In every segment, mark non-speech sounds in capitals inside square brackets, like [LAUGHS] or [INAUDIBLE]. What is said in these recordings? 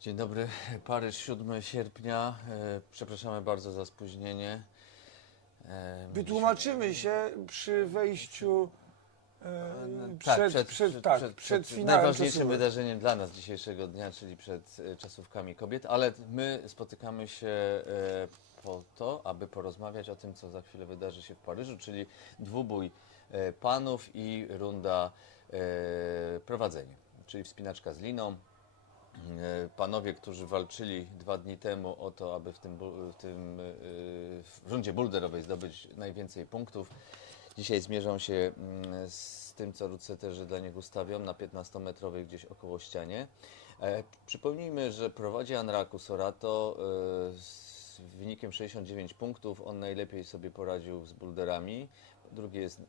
Dzień dobry, Paryż 7 sierpnia. E, Przepraszamy bardzo za spóźnienie. E, Wytłumaczymy się przy wejściu e, Tak, przed, przed, tak, przed, finałem najważniejszym czasówek. wydarzeniem dla nas dzisiejszego dnia, czyli przed e, czasówkami kobiet, ale my spotykamy się e, po to, aby porozmawiać o tym, co za chwilę wydarzy się w Paryżu, czyli dwubój e, panów i runda e, prowadzenie, czyli wspinaczka z liną. E, Panowie, którzy walczyli dwa dni temu o to, aby w tym, w tym e, w rundzie boulderowej zdobyć najwięcej punktów, dzisiaj zmierzą się mm, z tym, co ruceterzy dla nich ustawią na 15-metrowej gdzieś około ścianie. E, Przypomnijmy, że prowadzi Anraku Sorato z wynikiem 69 punktów. On najlepiej sobie poradził z boulderami. Drugi jest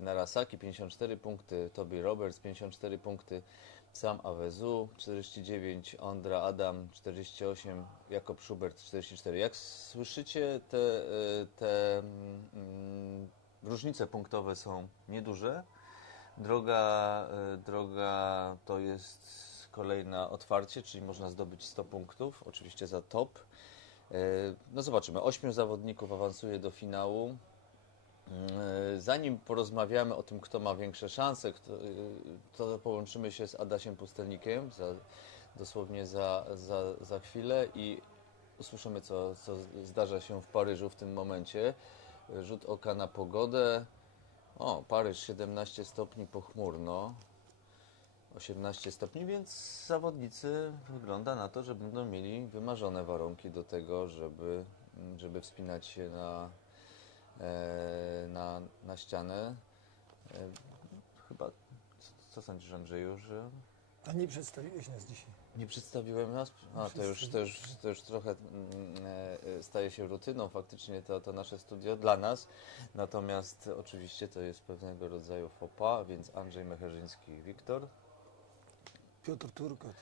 Narasaki, 54 punkty, Toby Roberts, 54 punkty, sam Awezu, 49, Ondra Adam, 48, Jakob Schubert, 44. Jak słyszycie, te, e, te mm, różnice punktowe są nieduże. Droga, e, droga to jest kolejna otwarcie, czyli można zdobyć 100 punktów, oczywiście za top. E, No zobaczymy, ośmiu zawodników awansuje do finału. E, Zanim porozmawiamy o tym, kto ma większe szanse, e, to połączymy się z Adasiem Pustelnikiem za, dosłownie za, za, za chwilę i usłyszymy, co, co zdarza się w Paryżu w tym momencie. Rzut oka na pogodę. O, Paryż 17 stopni pochmurno. 18 stopni, więc zawodnicy wygląda na to, że będą mieli wymarzone warunki do tego, żeby, żeby wspinać się na, na, na ścianę. E, chyba, co, co sądzisz Andrzeju, że A nie przedstawiłeś nas dzisiaj. nie przedstawiłem nas? A, to już, to już, to już trochę mm, e, e, staje się rutyną faktycznie to, to nasze studio dla nas. Natomiast oczywiście to jest pewnego rodzaju fopa, więc Andrzej Mecherzyński, Wiktor. Piotr Turkot.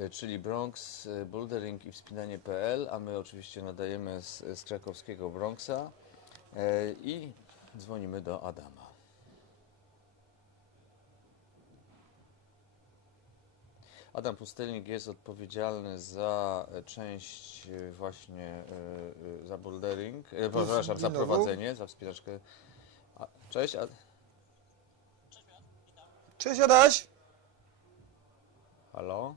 E, czyli Bronx, e, Bouldering i Wspinanie.pl, a my oczywiście nadajemy z, z krakowskiego Bronxa e, i dzwonimy do Adama. Adam Pustelnik jest odpowiedzialny za e, część e, właśnie e, e, za bouldering, e, przepraszam, za prowadzenie, za wspinaczkę. A, cześć, Ad, Cześć Adaś! halo?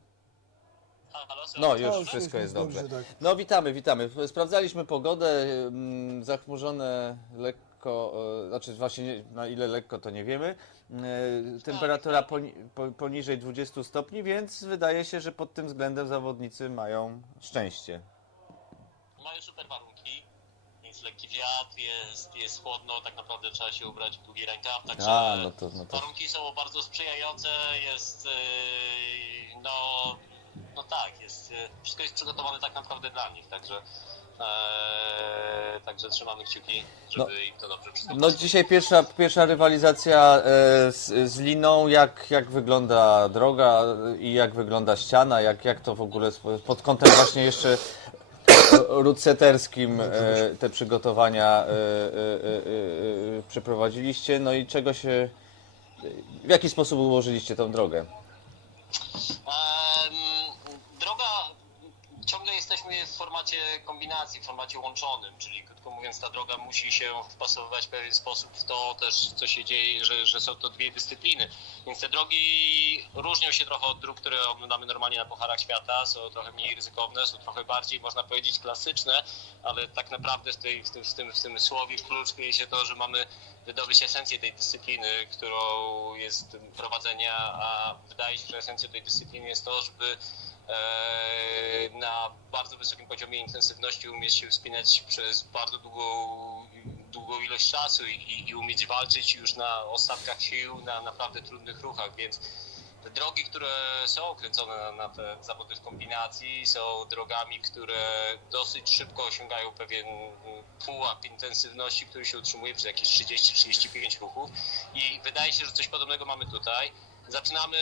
Halo, No już O, wszystko jest dobrze. tak. No witamy, witamy. Sprawdzaliśmy pogodę, mm, zachmurzone lekko, e, znaczy właśnie nie- na ile lekko to nie wiemy. E, Temperatura poni, po, poniżej 20 stopni, więc wydaje się, że pod tym względem zawodnicy mają szczęście. Mają super warunki. Jest lekki wiatr, jest, jest chłodno, tak naprawdę trzeba się ubrać w długi rękaw, także A, no to, no to warunki są bardzo sprzyjające, jest yy, no, no tak, jest, yy, wszystko jest przygotowane tak naprawdę dla nich, także e, także trzymamy kciuki, żeby im to dobrze przystąpiło. No dzisiaj pierwsza, pierwsza rywalizacja e, z, z liną, jak, jak wygląda droga i jak wygląda ściana, jak, jak to w ogóle pod kątem właśnie jeszcze rutseterskim e, te przygotowania e, e, e, e, przeprowadziliście, no i czego się, w jaki sposób ułożyliście tą drogę? Em, droga, ciągle jesteśmy w formacie kombinacji, w formacie łączonym, czyli krótko mówiąc ta droga musi się wpasowywać w pewien sposób w to też, co się dzieje, że, że są to dwie dyscypliny. Więc te drogi różnią się trochę od dróg, które oglądamy normalnie na Pucharach Świata, są trochę mniej ryzykowne, są trochę bardziej, można powiedzieć, klasyczne, ale tak naprawdę w, tej, w, tym, w, tym, w tym słowie klucz kryje się to, że mamy wydobyć esencję tej dyscypliny, którą jest prowadzenia, a wydaje się, że esencją tej dyscypliny jest to, żeby na bardzo wysokim poziomie intensywności umieć się wspinać przez bardzo długą, długą ilość czasu i, i, umieć walczyć już na ostatkach sił, na naprawdę trudnych ruchach, więc te drogi, które są kręcone na, na te zawody w kombinacji, są drogami, które dosyć szybko osiągają pewien pułap intensywności, który się utrzymuje przez jakieś 30-35 ruchów. I wydaje się, że coś podobnego mamy tutaj. Zaczynamy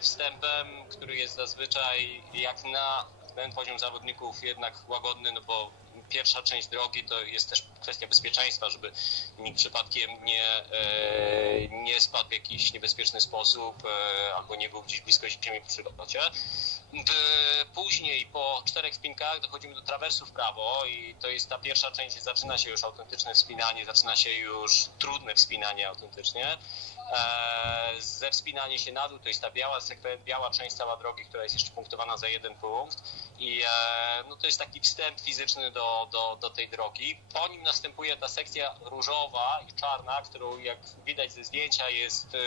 wstępem, który jest zazwyczaj jak na ten poziom zawodników jednak łagodny, no bo pierwsza część drogi to jest też kwestia bezpieczeństwa, żeby nikt przypadkiem nie, e, nie spadł w jakiś niebezpieczny sposób e, albo nie był gdzieś blisko ziemi przy przylocie. W- Później po czterech spinkach dochodzimy do trawersu w prawo i to jest ta pierwsza część, zaczyna się już autentyczne wspinanie, zaczyna się już trudne wspinanie autentycznie. Eee, ze wspinanie się na dół to jest ta biała, biała część cała drogi, która jest jeszcze punktowana za jeden punkt i e, no to jest taki wstęp fizyczny do, do, do tej drogi. Po nim następuje ta sekcja różowa i czarna, którą jak widać ze zdjęcia jest... e,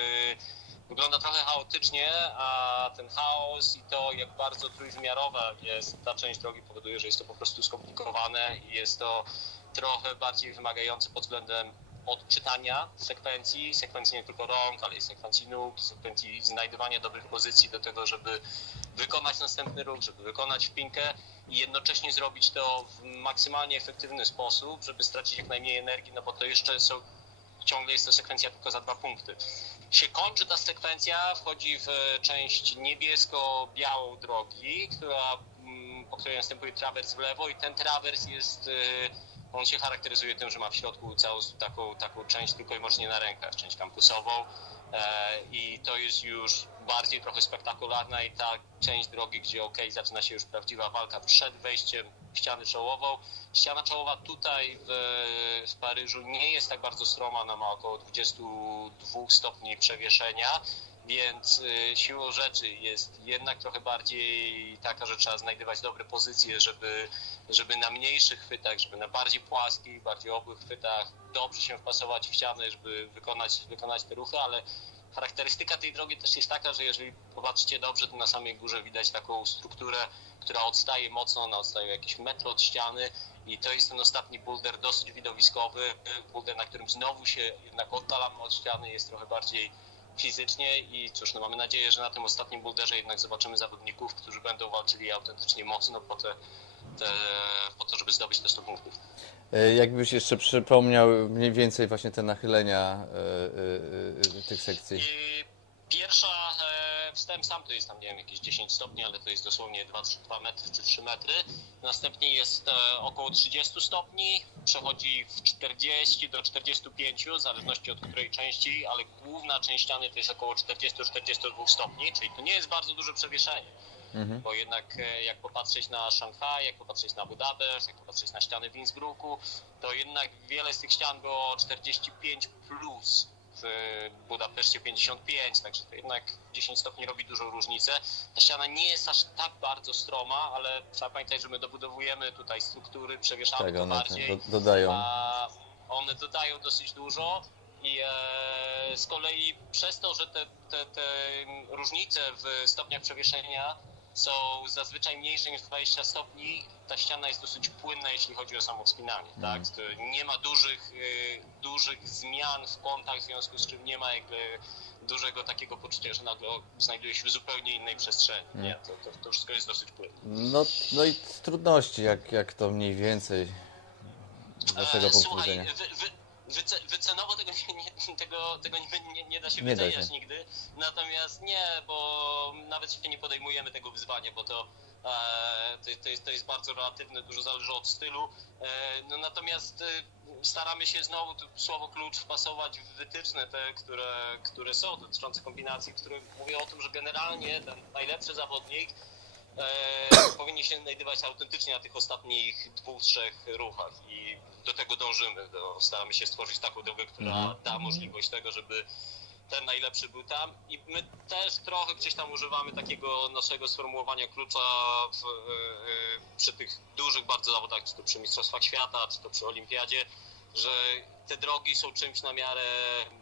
Wygląda trochę chaotycznie, a ten chaos i to, jak bardzo trójwymiarowa jest ta część drogi, powoduje, że jest to po prostu skomplikowane i jest to trochę bardziej wymagające pod względem odczytania sekwencji, sekwencji nie tylko rąk, ale i sekwencji nóg, sekwencji znajdywania dobrych pozycji do tego, żeby wykonać następny ruch, żeby wykonać wpinkę i jednocześnie zrobić to w maksymalnie efektywny sposób, żeby stracić jak najmniej energii, no bo to jeszcze są ciągle jest to sekwencja tylko za dwa punkty. Się kończy ta sekwencja, wchodzi w część niebiesko-białą drogi, która, mm, po której następuje trawers w lewo i ten trawers jest, e, on się charakteryzuje tym, że ma w środku całą taką, taką część tylko i wyłącznie na rękach, część kampusową e, i to jest już bardziej trochę spektakularna i ta część drogi, gdzie ok, zaczyna się już prawdziwa walka przed wejściem w ścianę czołową. Ściana czołowa tutaj w, w Paryżu nie jest tak bardzo stroma, ona ma około 22 stopni przewieszenia, więc y, siłą rzeczy jest jednak trochę bardziej taka, że trzeba znajdywać dobre pozycje, żeby, żeby na mniejszych chwytach, żeby na bardziej płaskich, bardziej obłych chwytach dobrze się wpasować w ścianę, żeby wykonać, wykonać te ruchy, ale charakterystyka tej drogi też jest taka, że jeżeli popatrzycie dobrze, to na samej górze widać taką strukturę, która odstaje mocno, ona odstaje jakieś metr od ściany i to jest ten ostatni boulder dosyć widowiskowy, boulder, na którym znowu się jednak oddalamy od ściany, jest trochę bardziej fizycznie i cóż, no mamy nadzieję, że na tym ostatnim boulderze jednak zobaczymy zawodników, którzy będą walczyli autentycznie mocno po, te, te, po to, żeby zdobyć te 100 punktów. E, Jakbyś jeszcze przypomniał mniej więcej właśnie te nachylenia e, e, e, tych sekcji. I pierwsza e, wstęp sam to jest tam, nie wiem, jakieś 10 stopni, ale to jest dosłownie 2, 3, 2 metry czy 3 metry. Następnie jest e, około 30 stopni, przechodzi w 40 do 45, w zależności od której części, ale główna część ściany to jest około 40-42 stopni, czyli to nie jest bardzo duże przewieszenie. Mhm. Bo jednak e, jak popatrzeć na Szanghaj, jak popatrzeć na Budapeszt, jak popatrzeć na ściany w Innsbrucku, to jednak wiele z tych ścian było 45 plus. W Budapeszcie 55, także to jednak 10 stopni robi dużą różnicę. Ta ściana nie jest aż tak bardzo stroma, ale trzeba pamiętać, że my dobudowujemy tutaj struktury, przewieszamy Tak, to one bardziej. do, dodają. A one dodają dosyć dużo i e, z kolei przez to, że te, te, te różnice w stopniach przewieszenia są zazwyczaj mniejsze niż 20 stopni, ta ściana jest dosyć płynna, jeśli chodzi o samo wspinanie. Tak? To nie ma dużych, e, dużych zmian w kątach, w związku z czym nie ma jakby dużego takiego poczucia, że nagle znajduje się w zupełnie innej przestrzeni. Nie, to, to, to wszystko jest dosyć płynne. No, no i trudności, jak, jak to mniej więcej z E, punktu Słuchaj, widzenia. wy, wy, wyce, wycenowo tego nie, tego, tego nie, nie, da się Nie da wyceniać się. nigdy. Natomiast nie, bo nawet się nie podejmujemy tego wyzwania, bo to, e, to, to, jest, to jest bardzo relatywne, dużo zależy od stylu. E, no, natomiast e, staramy się znowu słowo klucz wpasować w wytyczne te, które, które są dotyczące kombinacji, które mówią o tym, że generalnie ten najlepszy zawodnik e, powinien się znajdować autentycznie na tych ostatnich dwóch, trzech ruchach i do tego dążymy. Do, staramy się stworzyć taką drogę, która Mhm. da możliwość tego, żeby ten najlepszy był tam i my też trochę gdzieś tam używamy takiego naszego sformułowania klucza w, e, e, przy tych dużych bardzo zawodach, czy to przy Mistrzostwach Świata, czy to przy Olimpiadzie, że te drogi są czymś na miarę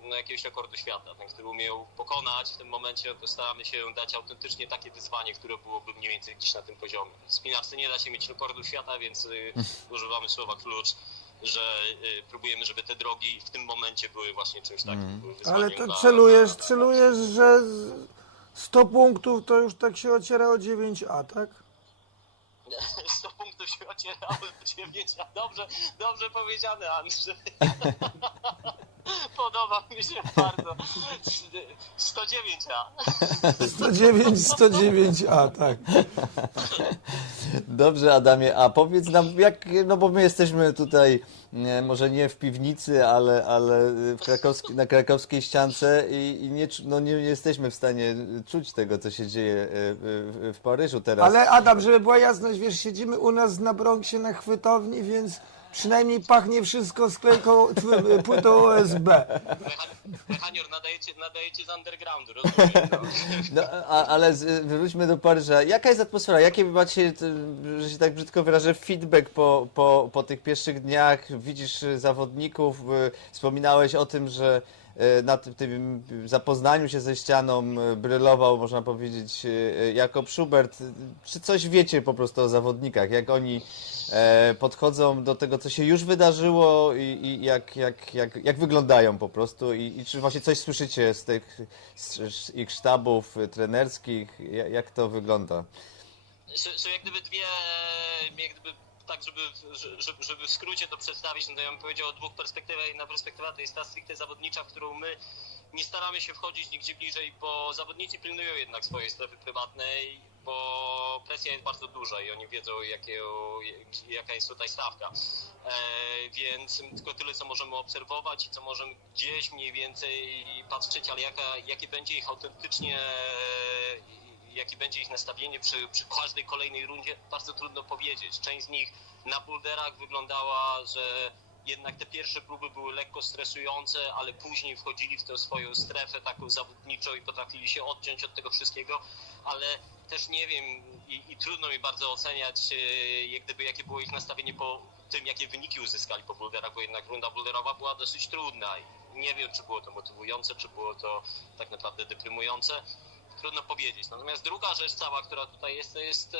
no, jakiegoś rekordu świata. Ten, który umie ją pokonać w tym momencie, to staramy się dać autentycznie takie wyzwanie, które byłoby mniej więcej gdzieś na tym poziomie. W spinarce nie da się mieć rekordu świata, więc y, używamy słowa klucz, że y, próbujemy, żeby te drogi w tym momencie były właśnie czymś takim. Wyzwaniem Ale to dla- celujesz, dla- dla- celujesz, że z 100 punktów to już tak się ociera o 9A, tak? [LAUGHS] 100 punktów się ocierały do 9. Dobrze, dobrze powiedziane, Andrzej. [LAUGHS] [LAUGHS] Podoba mi się bardzo. 109A. 109, 109A, tak. Dobrze, Adamie, a powiedz nam, jak, no bo my jesteśmy tutaj, nie, może nie w piwnicy, ale, ale w krakowski, na krakowskiej ściance i, i nie, czu- no nie, nie jesteśmy w stanie czuć tego, co się dzieje e, w, w Paryżu teraz. Ale Adam, żeby była jasność, wiesz, siedzimy u nas na Bronxie na chwytowni, więc przynajmniej pachnie wszystko sklejką, tw- płytą OSB. Mechan- Mechanior, nadajecie, nadajecie z undergroundu, [LAUGHS] rozumiem. No. A, ale z, wróćmy do Paryża. Jaka jest atmosfera? Jakie wy macie, t- że się tak brzydko wyrażę, feedback po, po, po tych pierwszych dniach? Widzisz y, zawodników, y, wspominałeś o tym, że na tym, tym zapoznaniu się ze ścianą y, brylował, można powiedzieć, y, Jakob Schubert. Czy coś wiecie po prostu o zawodnikach? Jak oni e, podchodzą do tego, co się już wydarzyło i, i jak, jak, jak, jak wyglądają po prostu? I, I czy właśnie coś słyszycie z tych z, ich sztabów trenerskich? Ja- Jak to wygląda? Są, są jak gdyby dwie, jak gdyby tak, żeby, żeby, żeby w skrócie to przedstawić, no to ja bym powiedział o dwóch perspektywach. Jedna perspektywa to jest ta stricte zawodnicza, w którą my nie staramy się wchodzić nigdzie bliżej, bo zawodnicy pilnują jednak swojej strefy prywatnej, bo presja jest bardzo duża i oni wiedzą, jakie, jaka jest tutaj stawka. E, więc tylko tyle, co możemy obserwować i co możemy gdzieś mniej więcej patrzeć, ale jaka, jakie będzie ich autentycznie jakie będzie ich nastawienie przy, przy każdej kolejnej rundzie, bardzo trudno powiedzieć. Część z nich na boulderach wyglądała, że jednak te pierwsze próby były lekko stresujące, ale później wchodzili w tę swoją strefę taką zawodniczą i potrafili się odciąć od tego wszystkiego, ale też nie wiem i, i trudno mi bardzo oceniać, e, jak gdyby jakie było ich nastawienie po tym, jakie wyniki uzyskali po boulderach, bo jednak runda boulderowa była dosyć trudna i nie wiem, czy było to motywujące, czy było to tak naprawdę deprymujące trudno powiedzieć. Natomiast druga rzecz cała, która tutaj jest, to jest e,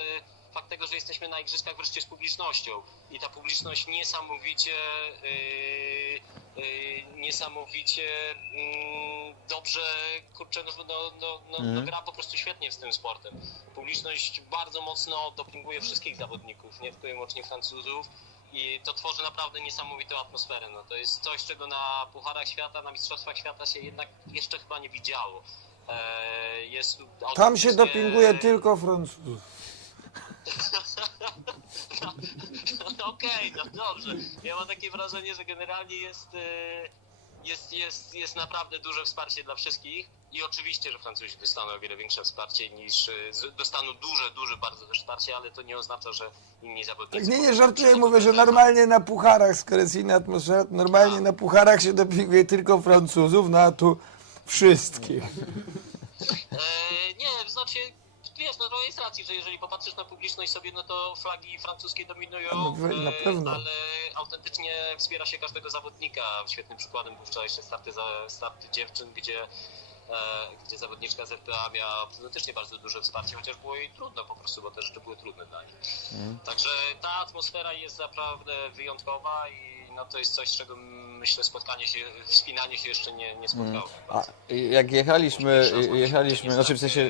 fakt tego, że jesteśmy na igrzyskach wreszcie z publicznością i ta publiczność niesamowicie e, e, niesamowicie mm, dobrze kurczę, no, no, no, no, no gra po prostu świetnie z tym sportem. Publiczność bardzo mocno dopinguje wszystkich zawodników, nie tylko i wyłącznie Francuzów. I to tworzy naprawdę niesamowitą atmosferę. No, to jest coś, czego na Pucharach Świata, na Mistrzostwach Świata się jednak jeszcze chyba nie widziało. E, jest Tam się dopinguje tylko Francuzów. No, [LAUGHS] Okej, no dobrze. Ja mam takie wrażenie, że generalnie jest, e, jest, jest, jest naprawdę duże wsparcie dla wszystkich i oczywiście, że Francuzi dostaną o wiele większe wsparcie niż, e, z- dostaną duże, duże bardzo też wsparcie, ale to nie oznacza, że inni zawodnicy... Tak, nie, nie żartuję, mówię, że normalnie na pucharach, jest inna atmosfera, to normalnie na pucharach się dopinguje tylko Francuzów, no a tu wszystkich. E, nie, znaczy, wiesz, no to jest racji, że jeżeli popatrzysz na publiczność sobie, no to flagi francuskie dominują, No, na e, pewno. ale autentycznie wspiera się każdego zawodnika. Świetnym przykładem był wczorajszy starty, za, start dziewczyn, gdzie, e, gdzie zawodniczka z RPA miała autentycznie bardzo duże wsparcie, chociaż było jej trudno po prostu, bo te rzeczy były trudne dla nich. Także ta atmosfera jest naprawdę wyjątkowa i no to jest coś, czego myślę spotkanie się, wspinanie się jeszcze nie, nie spotkało. A jak jechaliśmy, raz jechaliśmy, znaczy w tak, sensie...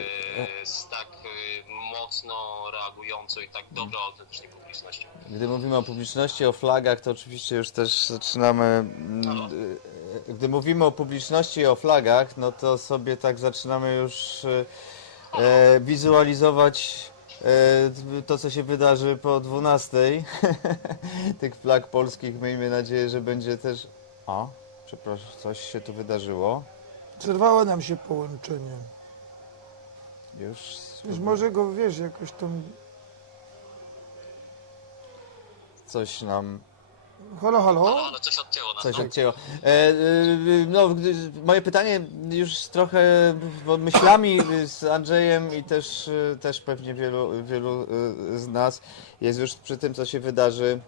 e, z tak e, mocno reagującą i tak dobrą autentycznie publicznością. Gdy mówimy o publiczności, o flagach, to oczywiście już też zaczynamy. mm, Halo? y, Gdy mówimy o publiczności i o flagach, no to sobie tak zaczynamy już y, e, wizualizować to, co się wydarzy po 12. [LAUGHS] Tych flag polskich miejmy nadzieję, że będzie też. A, przepraszam, coś się tu wydarzyło. Przerwało nam się połączenie. Już. Już może go, wiesz, jakoś tam... Coś nam Halo, halo? ale coś odcięło nas. Coś no. odcięło. E, e, no, gdy, moje pytanie już trochę bo myślami z Andrzejem i też, e, też pewnie wielu, wielu e, z nas jest już przy tym, co się wydarzy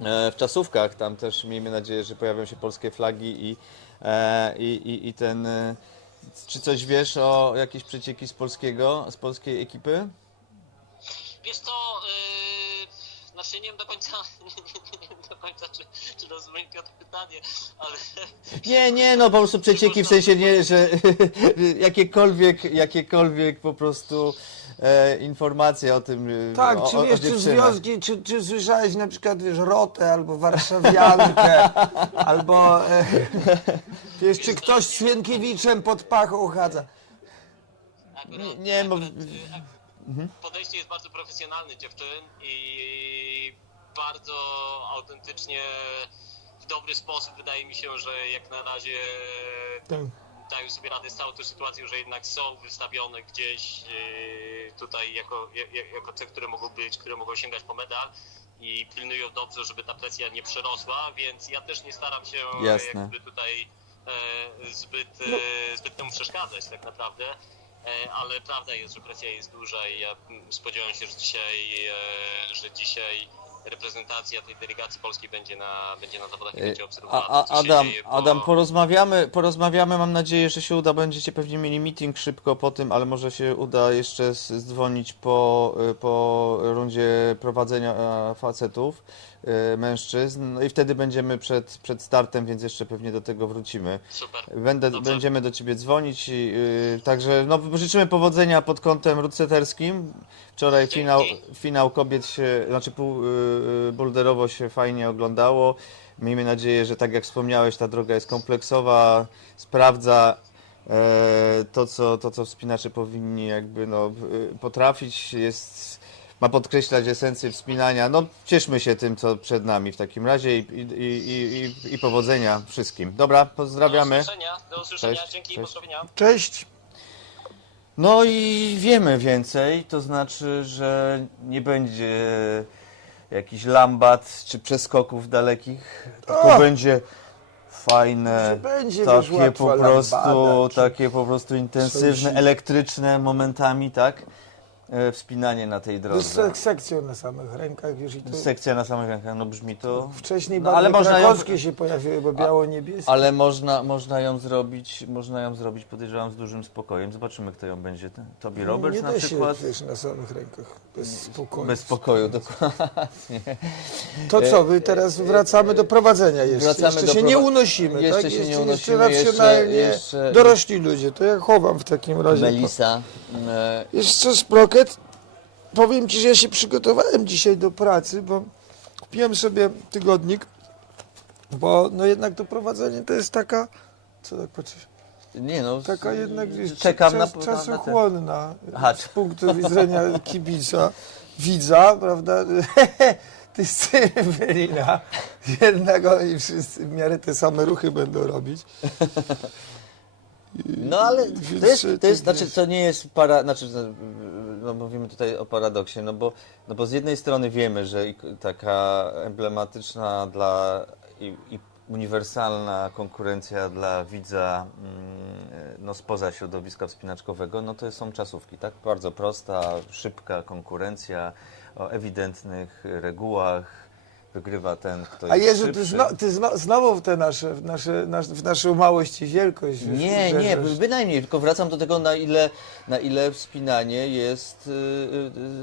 e, w czasówkach. Tam też miejmy nadzieję, że pojawią się polskie flagi i, e, i, i, i ten... e, Czy coś wiesz o jakieś przecieki z polskiego, z polskiej ekipy? Wiesz co, y, znaczy nie wiem do końca, [LAUGHS] nie, wiem do końca, czy, czy rozumiem Piotr pytanie, ale Nie, nie, no po prostu przecieki w sensie nie, że [LAUGHS] jakiekolwiek, jakiekolwiek po prostu e, informacje o tym. e, Tak, o, czy o, wiesz, o czy dziewczynach. związki, czy, czy słyszałeś na przykład, wiesz, Rotę albo Warszawiankę, [LAUGHS] albo e, wiesz, czy ktoś z Sienkiewiczem pod pachą chadza. akurat, Nie, nie, bo- akurat ak- podejście jest bardzo profesjonalne dziewczyn i bardzo autentycznie w dobry sposób wydaje mi się, że jak na razie Tak. dają sobie radę z całą tą sytuacją, że jednak są wystawione gdzieś yy, tutaj jako, ja- jako te, które mogą być, które mogą sięgać po medal i pilnują dobrze, żeby ta presja nie przerosła, więc ja też nie staram się Jasne. jakby tutaj e, zbyt, No. e, zbyt temu przeszkadzać tak naprawdę. E, ale prawda jest, że presja jest duża i ja spodziewam się, że dzisiaj, e, że dzisiaj reprezentacja tej delegacji polskiej będzie na, będzie na zawodach i będzie obserwowała A, a, Adam, dzieje, bo- Adam, porozmawiamy, porozmawiamy, mam nadzieję, że się uda, będziecie pewnie mieli meeting szybko po tym, ale może się uda jeszcze zdzwonić po, po rundzie prowadzenia e, facetów, e, mężczyzn, no i wtedy będziemy przed, przed startem, więc jeszcze pewnie do tego wrócimy. Super. Będę, Dobrze. będziemy do Ciebie dzwonić, i, yy, także no, życzymy powodzenia pod kątem rudseterskim. Wczoraj Dzięki. finał, finał kobiet się, znaczy pół, yy, bulderowo się fajnie oglądało. Miejmy nadzieję, że tak jak wspomniałeś, ta droga jest kompleksowa, sprawdza e, to, co, to, co wspinacze powinni jakby no, y, potrafić, jest, ma podkreślać esencję wspinania. No, cieszmy się tym, co przed nami w takim razie i, i, i, i, i powodzenia wszystkim. Dobra, Do pozdrawiamy. usłyszenia, do usłyszenia. Cześć, Dzięki, cześć. pozdrowienia. Cześć. No i wiemy więcej, to znaczy, że nie będzie jakiś lambat czy przeskoków dalekich, tylko O! będzie fajne, Że będzie, wiesz, takie łatwa po prostu, lambada, czy takie po prostu intensywne, coś- elektryczne momentami, tak? E, Wspinanie na tej Z drodze. sek- sekcją na samych rękach, wiesz, i to Sekcja na samych rękach, no brzmi to... wcześniej No, ale można ją- krakowskie się pojawiły, bo biało-niebieskie. Ale można, można ją zrobić, można ją zrobić, podejrzewam, z dużym spokojem. Zobaczymy, kto ją będzie. Toby Roberts No, nie na da przykład. się, wiesz, na samych rękach, bez spokoju. Bez spokoju, dokładnie. To co, my teraz wracamy do prowadzenia jeszcze. Wracamy jeszcze do się nie prowa- unosimy, jeszcze tak? się nie unosimy, jeszcze jeszcze- racjonalnie jeszcze- dorośli ludzie, to ja chowam w takim razie. Melisa. E, Wiesz co, Sprocket? Powiem Ci, że ja się przygotowałem dzisiaj do pracy, bo kupiłem sobie tygodnik, bo no jednak to prowadzenie to jest taka, co tak patrzysz, Nie no, taka jednak wiesz, czekam czas, na, na, na ten. czasochłonna Aha, z punktu widzenia [LAUGHS] kibica, widza, prawda? [LAUGHS] Ty Sylwelina, jednak oni wszyscy w miarę te same ruchy będą robić. [LAUGHS] No ale to jest, to jest, znaczy to nie jest para, znaczy no, no mówimy tutaj o paradoksie, no bo, no bo z jednej strony wiemy, że taka emblematyczna dla i, i uniwersalna konkurencja dla widza mm, no spoza środowiska wspinaczkowego, no to są czasówki, tak? Bardzo prosta, szybka konkurencja o ewidentnych regułach. Wygrywa ten, kto A jest Jezu, ty, szybszy. zno, ty zno, znowu w te nasze, w, nasze, nasz, w naszą małość i wielkość. wiesz, Nie, nie, uderzasz. bynajmniej, tylko wracam do tego, na ile, na ile wspinanie jest y, y,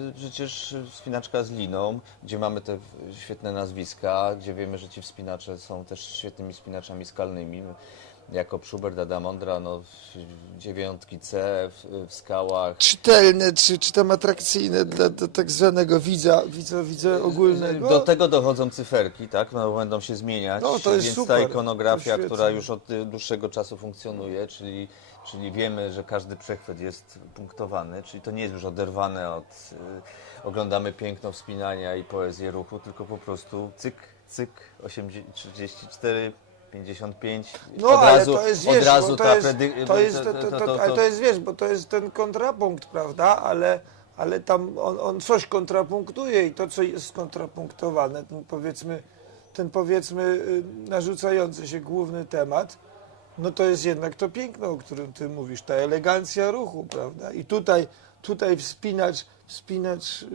y, przecież wspinaczka z liną, gdzie mamy te świetne nazwiska, gdzie wiemy, że ci wspinacze są też świetnymi wspinaczami skalnymi. Jako Schubert, Adamondra, no, w- dziewiątki C w, w skałach. czytelne, czy, czy tam atrakcyjne dla, dla tak zwanego widza, widza, widza ogólnego. Do tego dochodzą cyferki, tak? No, będą się zmieniać, No, to jest więc super, ta ikonografia, która już od y, dłuższego czasu funkcjonuje, czyli, czyli wiemy, że każdy przechwyt jest punktowany, czyli to nie jest już oderwane od y, oglądamy piękno wspinania i poezję ruchu, tylko po prostu cyk, cyk, 80, 34, 55, No, od ale razu, to jest, od wiesz, razu bo to ta jest, to jest, to- to, to- to, to- ale to- to jest, wiesz, bo to jest ten kontrapunkt, prawda, ale, ale tam on, on coś kontrapunktuje i to, co jest skontrapunktowane, ten powiedzmy, ten powiedzmy y, narzucający się główny temat, no to jest jednak to piękno, o którym ty mówisz, ta elegancja ruchu, prawda, i tutaj, tutaj wspinacz, wspinacz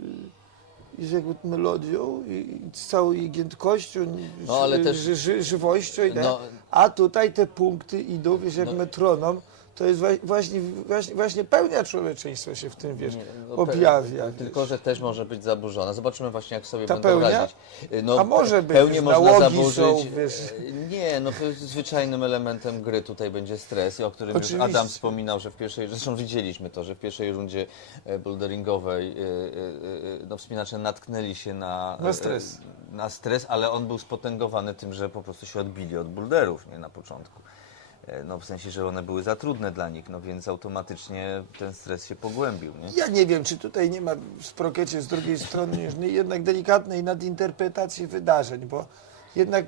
jest jakby melodią i, z całą jej giętkością, No, ale ży, też- ży, ży, żywością i tak. No. A tutaj te punkty idą, wiesz, jak No. metronom, to jest właśnie, właśnie, właśnie pełnia człowieczeństwa się w tym, wiesz, no, objawia. Tylko, że też może być zaburzona. Zobaczymy właśnie, jak sobie Ta będą pełnia? radzić. No, A może być, pełnię można zaburzyć. są, wiesz. E, Nie, no to zwyczajnym elementem gry tutaj będzie stres, i o którym Oczywiście. już Adam wspominał, że w pierwszej, zresztą widzieliśmy to, że w pierwszej rundzie e, boulderingowej e, e, no, wspinacze natknęli się na, Na stres. na stres, ale on był spotęgowany tym, że po prostu się odbili od boulderów, nie na początku. E, No w sensie, że one były za trudne dla nich, no więc automatycznie ten stres się pogłębił, nie? Ja nie wiem, czy tutaj nie ma w sprokecie z drugiej strony jednak delikatnej nadinterpretacji wydarzeń, bo jednak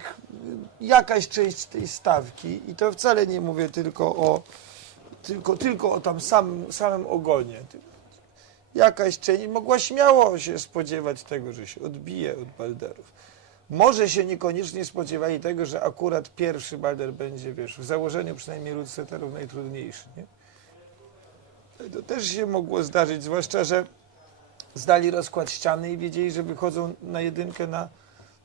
y, jakaś część tej stawki, i to wcale nie mówię tylko o, tylko, tylko o tam samym, samym ogonie, jakaś część mogła śmiało się spodziewać tego, że się odbije od balderów. Może się niekoniecznie spodziewali tego, że akurat pierwszy balder będzie, wiesz, w założeniu przynajmniej ród seterów najtrudniejszy, nie? To też się mogło zdarzyć, zwłaszcza, że zdali rozkład ściany i wiedzieli, że wychodzą na jedynkę na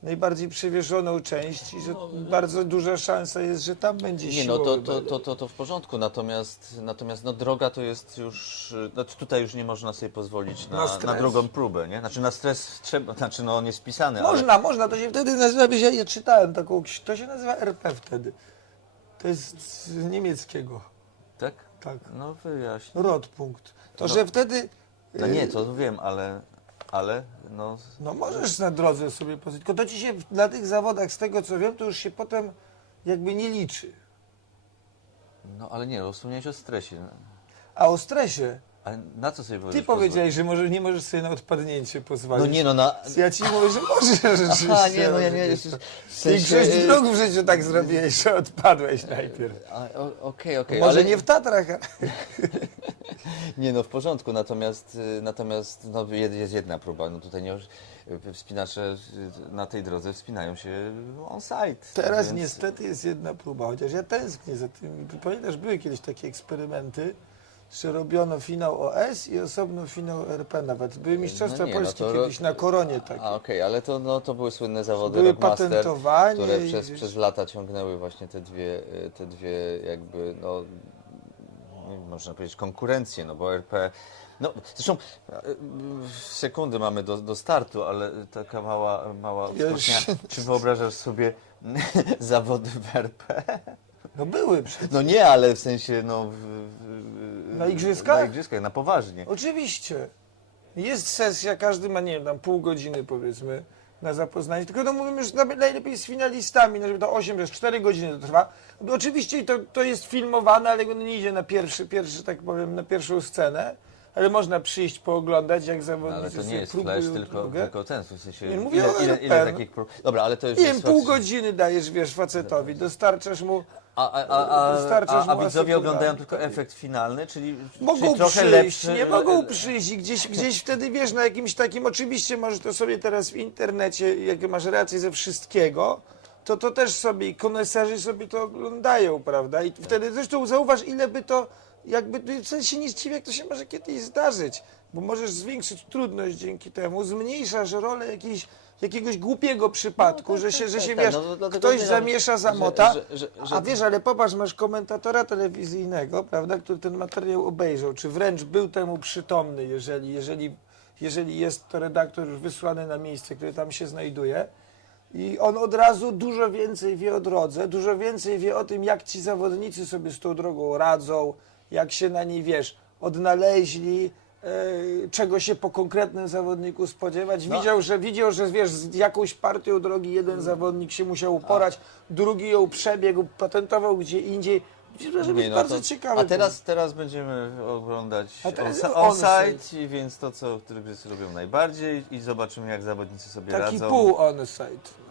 najbardziej przewieszoną część i że bardzo duża szansa jest, że tam będzie Nie, no to, siłowy to, to, to, to w porządku, natomiast, natomiast no, droga to jest już, y, no, tutaj już nie można sobie pozwolić Na na, stres. na drugą próbę, nie? Znaczy na stres trzeba, znaczy no on jest wpisany, ale Można, można, to się wtedy nazywa, ja, ja czytałem taką, to się nazywa RP wtedy. To jest z niemieckiego, tak? tak, No wyjaśnij. Rodpunkt. To, No. że wtedy... No y, nie, to wiem, ale, ale no, No możesz na drodze sobie pozyć, tylko to ci się w- na tych zawodach, z tego co wiem, to już się potem jakby nie liczy. no ale nie, no, wspomniałeś o stresie. A o stresie, Ale na co sobie ty powiedziałeś, że może, nie możesz sobie na odpadnięcie pozwolić? No nie no, na... Ja ci mówię, że możesz rzeczywiście. [LAUGHS] Aha, nie, no ja nie... ale W Ty sensie, sześć dróg w życiu tak zrobiłeś, że odpadłeś najpierw. a, o- Okej, okej, Może ale nie w Tatrach, ale... [LAUGHS] Nie no, w porządku, natomiast, y, natomiast no, jed- jest jedna próba, no tutaj nie, y, wspinacze y, na tej drodze wspinają się on-site. Teraz więc- niestety jest jedna próba, chociaż ja tęsknię za tym. Pamiętasz, były kiedyś takie eksperymenty, że robiono finał OS i osobno finał RP nawet. Były Mistrzostwa No nie, no Polskie to- kiedyś na koronie takie. A okej, ale to, no, to były słynne zawody Były Rockmaster, patentowanie które i przez, wiesz- przez lata ciągnęły właśnie te dwie, y, te dwie jakby, no, nie wiem, można powiedzieć konkurencję, no bo RP, no zresztą y, y, sekundy mamy do, do startu, ale taka mała, mała Ja już-. [LAUGHS] Czy wyobrażasz sobie [LAUGHS] zawody w RP? No były przecież. No nie, ale w sensie, no... W, Na igrzyskach? Na igrzyskach, na poważnie. Oczywiście. Jest sesja, każdy ma, nie wiem, tam pół godziny powiedzmy na zapoznanie. Tylko no mówimy, że najlepiej z finalistami, no żeby to 8, że 4 godziny to trwa. No, oczywiście to, to jest filmowane, ale no nie idzie na pierwszy, pierwszy, tak powiem, na pierwszą scenę. Ale można przyjść, pooglądać, jak No, zawodnicy ale to nie jest flash, tylko, drogę. tylko ten, w sensie, Nie, mówię ile, o ile, ile RP. takich prób... Dobra, ale to już Nie wiem, pół godziny dajesz, wiesz, facetowi, dostarczasz mu, A, a, a, a, a, widzowie oglądają tylko efekt finalny, czyli, mogą czyli trochę przyjść, lepszy... nie mogą przyjść i gdzieś, gdzieś wtedy, wiesz, na jakimś takim, oczywiście możesz to sobie teraz w internecie, jak masz rację ze wszystkiego, to to też sobie, koneserzy sobie to oglądają, prawda, i wtedy zresztą zauważ, ile by to, jakby, w sensie nie zdziwię, jak to się może kiedyś zdarzyć, bo możesz zwiększyć trudność dzięki temu, zmniejszasz rolę jakiejś, jakiegoś głupiego przypadku, No tak, że się, tak, że tak, się, tak, wiesz, no, no, ktoś zamiesza, zamota, że- że- że- a wiesz, ale popatrz, masz komentatora telewizyjnego, prawda, który ten materiał obejrzał, czy wręcz był temu przytomny, jeżeli, jeżeli, jeżeli jest to redaktor już wysłany na miejsce, które tam się znajduje. I on od razu dużo więcej wie o drodze, dużo więcej wie o tym, jak ci zawodnicy sobie z tą drogą radzą, jak się na niej, wiesz, odnaleźli, czego się po konkretnym zawodniku spodziewać. No. Widział, że widział, że wiesz, z jakąś partią drogi jeden zawodnik się musiał uporać, drugi ją przebiegł, patentował gdzie indziej. Być Nie, no bardzo to- ciekawe. A teraz, teraz będziemy oglądać A onsite. więc to, co Tygrysy robią najbardziej i zobaczymy, jak zawodnicy sobie Taki radzą. pół on-site.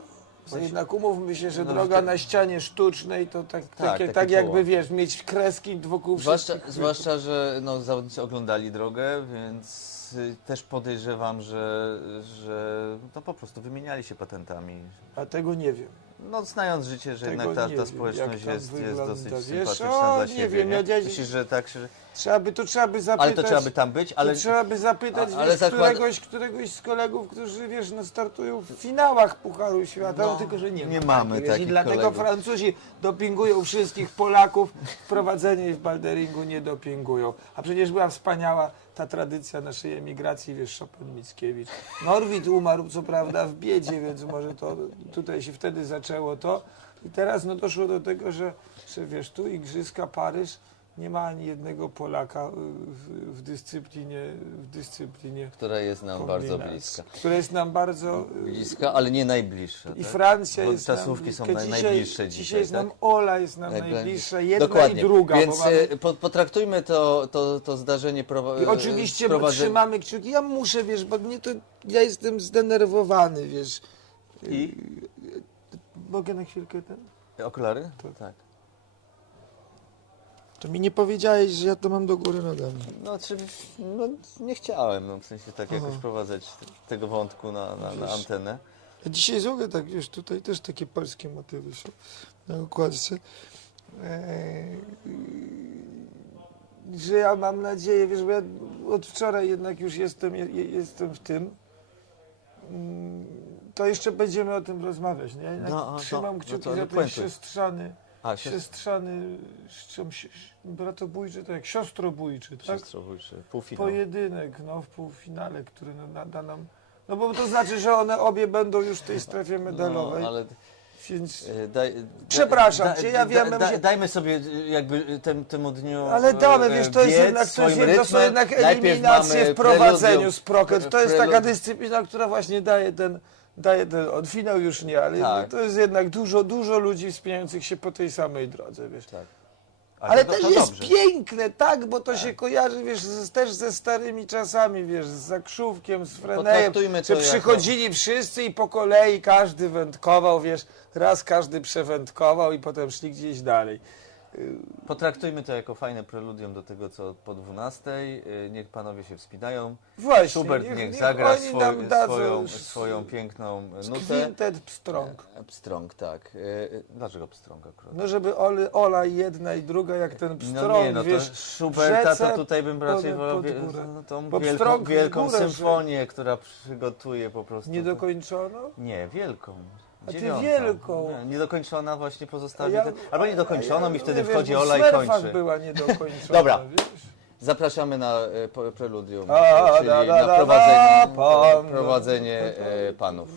Właśnie- Jednak umówmy się, że No, droga te- na ścianie sztucznej to tak, Tak, takie, taki tak jakby wiesz, mieć kreski wokół Zwłaszcza, wszystkich. zwłaszcza, że no, zawodnicy oglądali drogę, więc y, też podejrzewam, że, że no, po prostu wymieniali się patentami. A tego nie wiem. No, znając życie, że Tego jednak ta, nie ta wiem, społeczność tam jest, jest wygląda. dosyć Wiesz, sympatyczna o, dla nie siebie. wiem, ja- Myślisz, że tak, że Trzeba by, to trzeba by zapytać. Ale to trzeba by tam być, ale to trzeba by zapytać A- ale wiesz, zakład- któregoś, któregoś z kolegów, którzy wiesz, no, startują w finałach Pucharu Świata, no, tylko że nie, nie ma mamy wiesz, I takich dlatego kolegów. Francuzi dopingują wszystkich Polaków, wprowadzenie ich w balderingu nie dopingują. A przecież była wspaniała ta tradycja naszej emigracji, wiesz, Chopin, Mickiewicz. Norwid umarł, co prawda, w biedzie, więc może to tutaj się wtedy zaczęło to. I teraz no doszło do tego, że, że wiesz, tu Igrzyska, Paryż, nie ma ani jednego Polaka y, w, w dyscyplinie, w dyscyplinie która jest nam bardzo bliska. Która jest nam bardzo... y, Bliska, ale nie najbliższa. I tak? Francja Bo jest czasówki nam są dzisiaj, najbliższe dzisiaj. dzisiaj, jest nam tak? Ola jest nam Najbliższe. najbliższa, jedna Dokładnie. i druga. Więc mamy... y, po, potraktujmy to, to, to zdarzenie prowa- I oczywiście sprowadzenie- trzymamy kciuki. Ja muszę, wiesz, bo mnie to... Ja jestem zdenerwowany, wiesz. I Mogę na chwilkę ten? okulary? Tak. To mi nie powiedziałeś, że ja to mam do góry nogami. No, czy, no nie chciałem, no, w sensie tak jakoś Aha. wprowadzać tego wątku na, na, na Wiesz. antenę. Ja dzisiaj zrobię tak, wiesz, tutaj też takie polskie motywy są na okładce. Eee, że ja mam nadzieję, wiesz, bo ja od wczoraj jednak już jestem, je, je- jestem w tym. Mm, To jeszcze będziemy o tym rozmawiać, nie? Jednak No, a to- trzymam no kciuki to za ten puentuj. siostrzany, A, siostrzany, bratobójczy, tak, siostrobójczy, tak? siostrobójczy, półfinał. Pojedynek, no, w półfinale, który no, nada nam... No bo to znaczy, że one obie będą już w tej strefie medalowej, No, ale więc... e, daj, Przepraszam cię, ja wiem, Dajmy sobie e, jakby tem, temu dniu Ale damy, e, wiesz, to jest biec jednak, to jest, swoim to są rytmem. jednak Najpierw eliminacje mamy w prowadzeniu preludium- z Proket. To jest taka prelud- dyscyplina, która właśnie daje ten, daje ten, od finał już nie, ale Tak. to jest jednak dużo, dużo ludzi wspinających się po tej samej drodze, wiesz. Tak. Ale to- też to jest dobrze. piękne, tak, bo to się kojarzy, wiesz, z, też ze starymi czasami, wiesz, z Zakrzówkiem, z Frenejem, Potraktujmy że to jako- przychodzili wszyscy i po kolei każdy wędkował, wiesz, raz każdy przewędkował i potem szli gdzieś dalej. Potraktujmy to jako fajne preludium do tego, co po 12. Y, Niech panowie się wspinają. Właśnie, Schubert niech, niech zagra swój, swoją, swoją piękną nutę. Kwintet pstrąg. E, Pstrąg, tak. E, e, Dlaczego pstrąg akurat? No żeby Oli, Ola jedna i druga, jak ten pstrąg, No nie, no to Schuberta rzece to tutaj bym raczej wolał no, tą Bo wielką, wielką symfonię, która przygotuje po prostu. niedokończono. Nie, wielką. A ty wielką. Nie, niedokończona właśnie pozostawi. Ja- ten- Albo niedokończoną i wtedy wchodzi Ola i kończy. była niedokończona, [LAUGHS] Dobra. wiesz. Zapraszamy na e, po- preludium, A, czyli da, da, na da, prowadzenie, da, pan. prowadzenie e, panów.